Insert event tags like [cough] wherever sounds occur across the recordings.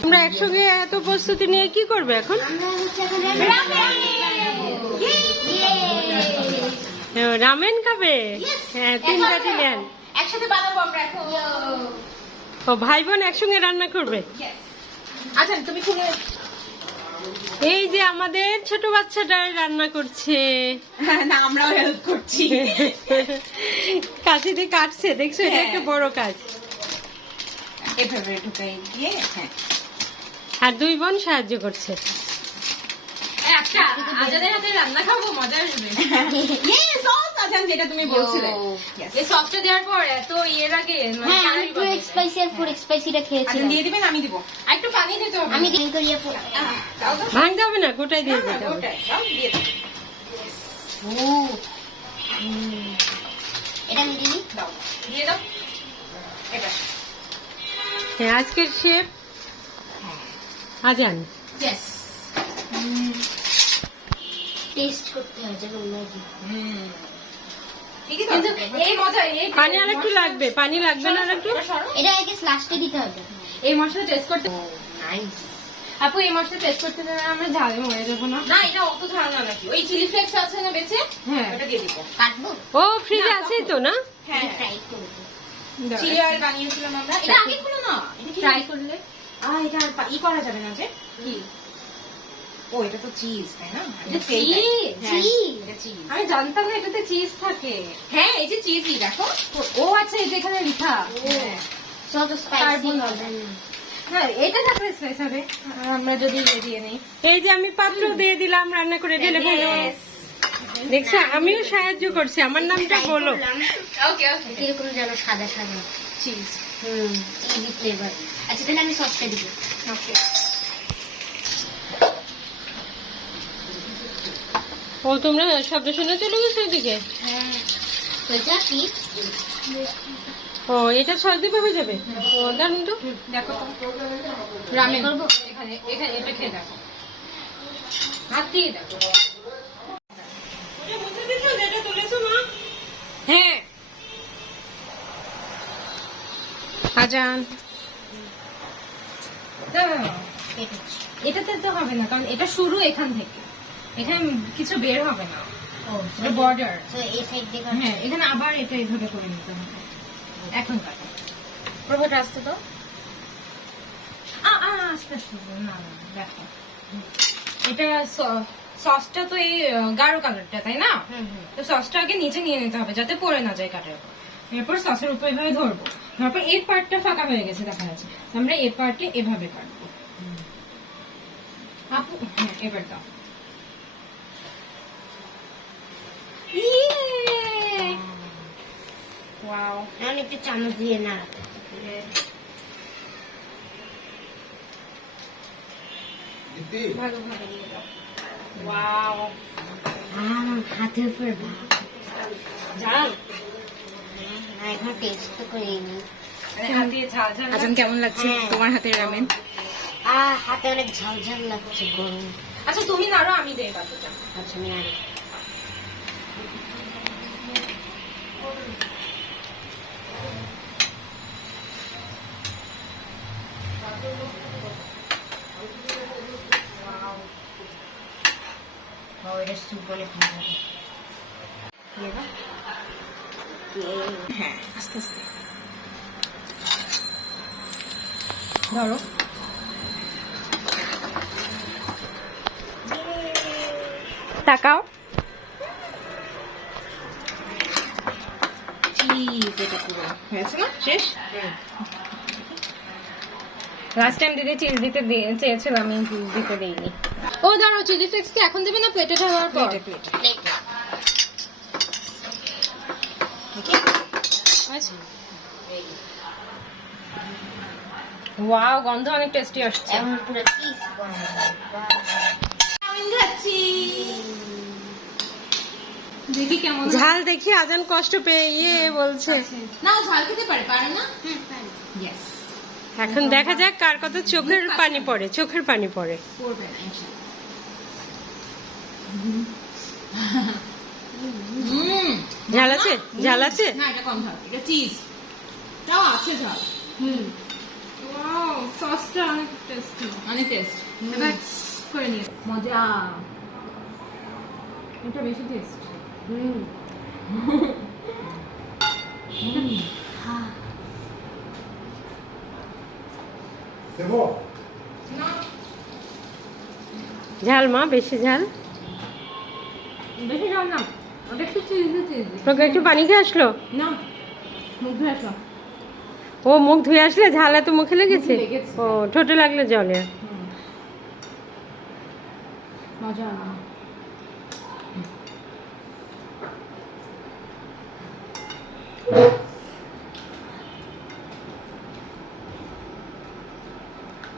তোমরা একসঙ্গে এত প্রস্তুতি নিয়ে কি করবে এখন? রামেন খাবে। হ্যাঁ তিন বাটি একসাথে বানাবো আমরা এখন। ও ভাই বোন একসঙ্গে রান্না করবে? আচ্ছা তুমি খুলে এই যে আমাদের ছোট বাচ্চাটা রান্না করছে। [laughs] না আমরাও হেল্প করছি। [laughs] কাছে দিয়ে কাটছে দেখছ এটা একটা বড় কাজ। এভাবে ঢুকাই দিয়ে হ্যাঁ। আর দুই বোন সাহায্য করছে। আচ্ছা আজাদের হাতে রান্না খাব? মজা আসবে। [laughs] যেটা তুমি বলছিলে। এই সসটা দেওয়ার পর এত ইয়ে লাগে মানে হ্যাঁ আমি টু স্পাইসি আর ফোর স্পাইসিটা আজান খেয়েছিলাম। দিয়ে দিবেন? আমি দিব। আর একটু পানি দিতে হবে। আমি দিন করিয়া দাও দাও না গোটাই দিয়ে হ্যাঁ, দিতে হবে। ওটাই, দাও, দিয়ে দাও। ও এটা আমি দিই। দাও দিয়ে দাও। এটা হ্যাঁ আজকের শেফ আজান। ইয়েস টেস্ট করতে হয় যেমন ম্যাগি হুম। কিন্তু এই মজা এই পানি আর একটু লাগবে পানি লাগবে না আর একটু এটা আগে লাস্টে দিতে হবে। এই মশলা টেস্ট করতে নাইস আপু এই মশলা টেস্ট করতে দিলে আমরা ঝালে মরে যাব না? না এটা অত ঝাল না নাকি? ওই চিলি ফ্লেক্স আছে না বেঁচে হ্যাঁ। ওটা দিয়ে দিব। কাটবো? ও ফ্রিজে আছেই তো না? হ্যাঁ। ট্রাই করব চিলি অয়েল বানিয়েছিলাম আমরা। এটা আগে খুলো না। এটা ট্রাই করলে। আহ এটা আর ই করা যাবে না যে? কি? ও এটা তো চিজ তাই না? হ্যাঁ, Cheese? এটা চিজ আমি জানতাম না এটাতে চিজ থাকে। হ্যাঁ এই যে চিজই দেখো। ও আচ্ছা এটা এখানে লেখা। হ্যাঁ। হ্যাঁ এটা থাকলে স্পেস হবে। আমরা যদি দিয়ে নেই। এই যে আমি পাত্র দিয়ে দিলাম রান্না করে ঢেলে ফেলো দেখছ আমিও সাহায্য করছি আমার নামটা বলো। ওকে ওকে কীরকম যেন সাদা সাদা চিজ হুম চিজি ফ্লেভার আচ্ছা তাহলে আমি সসটা দিব। ওকে ও তোমরা শব্দ শুনে চলে গেছো ওইদিকে হ্যাঁ। এটা ও এটা সর্দি হয়ে যাবে? ও দারুণ তো? দেখো রামেন করব এখানে এখানে এটা খেয়ে দেখো। হাত দিয়ে দেখো। হ্যাঁ। আজান। এটাতে তো হবে না কারণ এটা শুরু এখান থেকে। এখানে কিছু বের হবে না। বর্ডার হ্যাঁ এখানে আবার এটা এইভাবে করে নিতে হবে। এখন কাটো প্রভাত আসতে তো? আস্তে আস্তে না না দেখো। এটা সসটা তো এই গাঢ় কালারটা তাই না? তো সসটা আগে নিচে নিয়ে নিতে হবে যাতে পড়ে না যায় কাঠের উপর। এরপর সসের উপর এভাবে ধরবো। তারপর এই পার্টটা ফাঁকা হয়ে গেছে দেখা যাচ্ছে। আমরা এই পার্টে এভাবে কাটবো। আপু হ্যাঁ এবার দাও ইয়ে! ওয়াও এখন একটু চামচ দিয়ে না ভালোভাবে নিয়ে দাও ওয়াও হাতের উপর ভাব এখন টেস্ট তো করিনি আরে হাত দিয়ে ঝাল ঝাল আজান কেমন লাগছে? হ্যাঁ। তোমার হাতের রামেন আহ হাতে অনেক ঝাল ঝাল লাগছে গরম আচ্ছা তুমি নাড়ো আমি দেই বাকিটা। আচ্ছা আমি ও এটা স্যুপ বলে খাওয়া যাবে হ্যাঁ আস্তে আস্তে। ধরো। তাকাও। চিজ এটা পুরো। হয়েছে না? শেষ? লাস্ট টাইম দিদি চিজ দিতে চেয়েছিলাম আমি দিতে দেইনি। ও দাঁড়াও চিলি ফ্লেক্স কি এখন দেবে না প্লেটে ঢালার পর? প্লেটে প্লেটে আচ্ছা। ওয়াও গন্ধ অনেক টেস্টি আসছে। এখন পুরো চিজ আমি খাচ্ছি। কেমন? ঝাল দেখি আজান কষ্ট পেয়ে ইয়ে বলছে। না ঝাল খেতে পারে পারে না? পারি। ইয়েস এখন দেখা যাক কার কত চোখের পানি পড়ে চোখের পানি পড়ে। ঝাল আছে? ঝাল আছে? না এটা কম ঝাল এটা চিজ তাও আছে ঝাল। হুম। ওয়াও সসটা অনেক টেস্টি অনেক টেস্ট এবার করে নিয়ে মজা। এটা বেশি টেস্ট হুম। হ্যাঁ দেবো? ঝাল মা বেশি ঝাল? বেশি যাও না। ওটা একটু চিজি চিজি তোকে একটু পানি খেয়ে আসলো? না মুখ ধুয়ে আসো ও মুখ ধুয়ে আসলে ঝাল এত মুখে লেগেছে? ও ঠোঁটে লাগল জলে। মজা।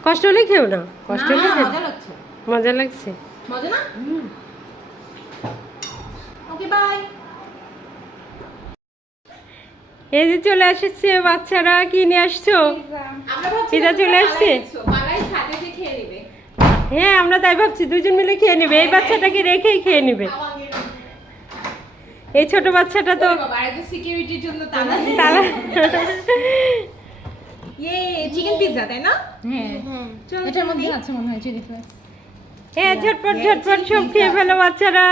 কষ্ট হলে খেও না কষ্ট হলে মজা লাগছে। মজা লাগছে। না? ওকে বাই এই যে চলে আসছে বাচ্চারা কি নিয়ে আসছো? পিজা চলে আসছে? হ্যাঁ আমরা তাই ভাবছি দুজন মিলে খেয়ে নেবে। এই বাচ্চাটাকে রেখেই খেয়ে নেবে। এই ছোট বাচ্চাটা তো তালা পিৎজা তাই না? হ্যাঁ। হ্যাঁ। এটার মধ্যে আছে মনে হয় চিলি ফ্লেক্স হ্যাঁ ঝটপট ঝটপট সব খেয়ে ফেলো বাচ্চারা।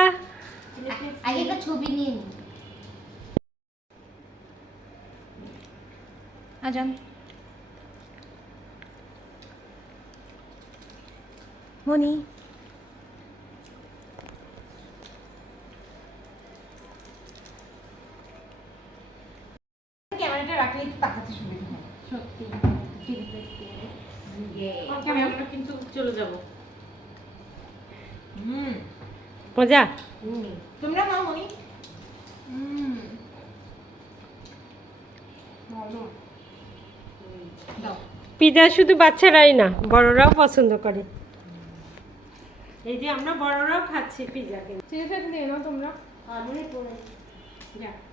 আগে একটা ছবি নিয়ে নিই আজান। মনি ক্যামেরাটা রাখলে একটু তাকাতে সুবিধা হয়। সত্যি। আমরা কিন্তু চলে যাব। হুম। মজা? তোমরা নাও মনি। দাও। পিজা শুধু বাচ্চারাই না বড়রাও পছন্দ করে। এই যে আমরা বড়রাও খাচ্ছি পিজা কিন্তু। নাও তোমরা। আর মনে পড়ে। যা।